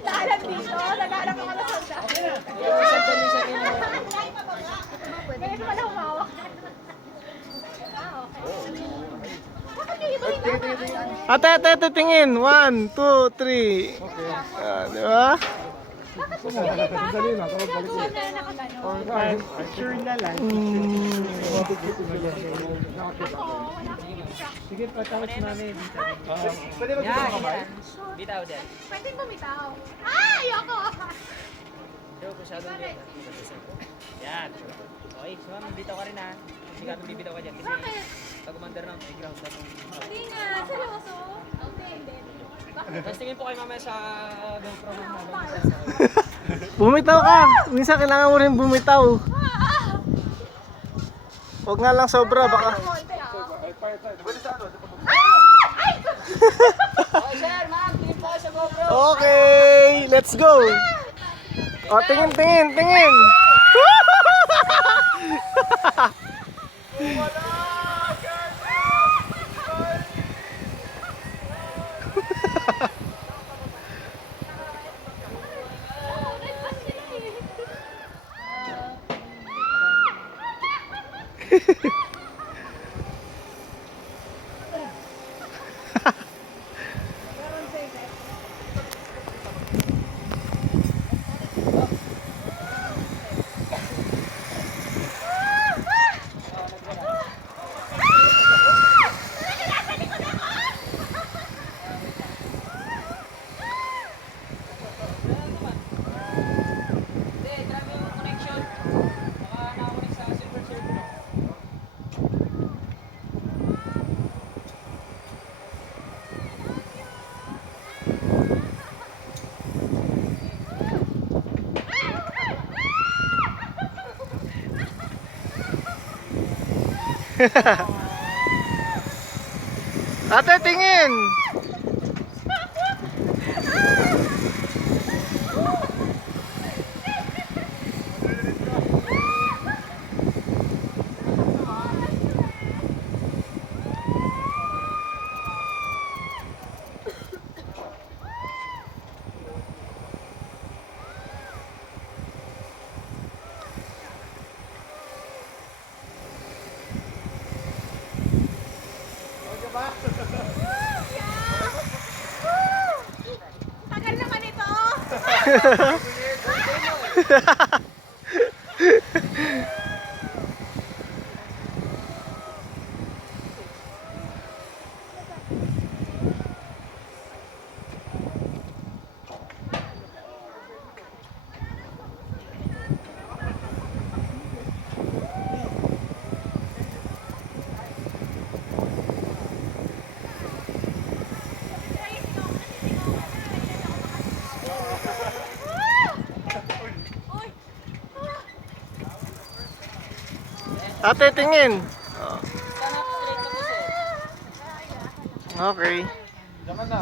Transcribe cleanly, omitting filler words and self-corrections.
Dalan dito, naghanap ako ng sanda. Ganito pala humawak. Bakit yung iba yung Ate, ate, ate, tingin. 1, 2, 3. Di ba? Dali lang, kapag balik ginagawa na nakagano? Sure na lang. Sige, patapos namin. Pwede ba ito kamay? Bitaw din. Pwede bumitaw. Ah, ayoko! Pero masyadong din. Yan. Okay, so ma'am, bitaw ka rin ha. Sigatong bibitaw ka dyan. Kasi Bakit? pag umandar ng playground, Hindi nga, seryoso? Hindi. Bakit? tapos tingin po kayo mamaya sa GoPro mo. Bumitaw ka. Minsan kailangan mo rin bumitaw. Huwag nga lang sobra, baka. Okay, sir, ma'am, tingin po kayo sa GoPro. Okay, let's go. O, tingin, tingin, tingin. Hindi, try mo yung connection. Baka nakakunik sa silver circle. Ate, tingin. Tagal naman ito. Ate, tingin. Sana straight na po, sir. Okay. Diyan ka na.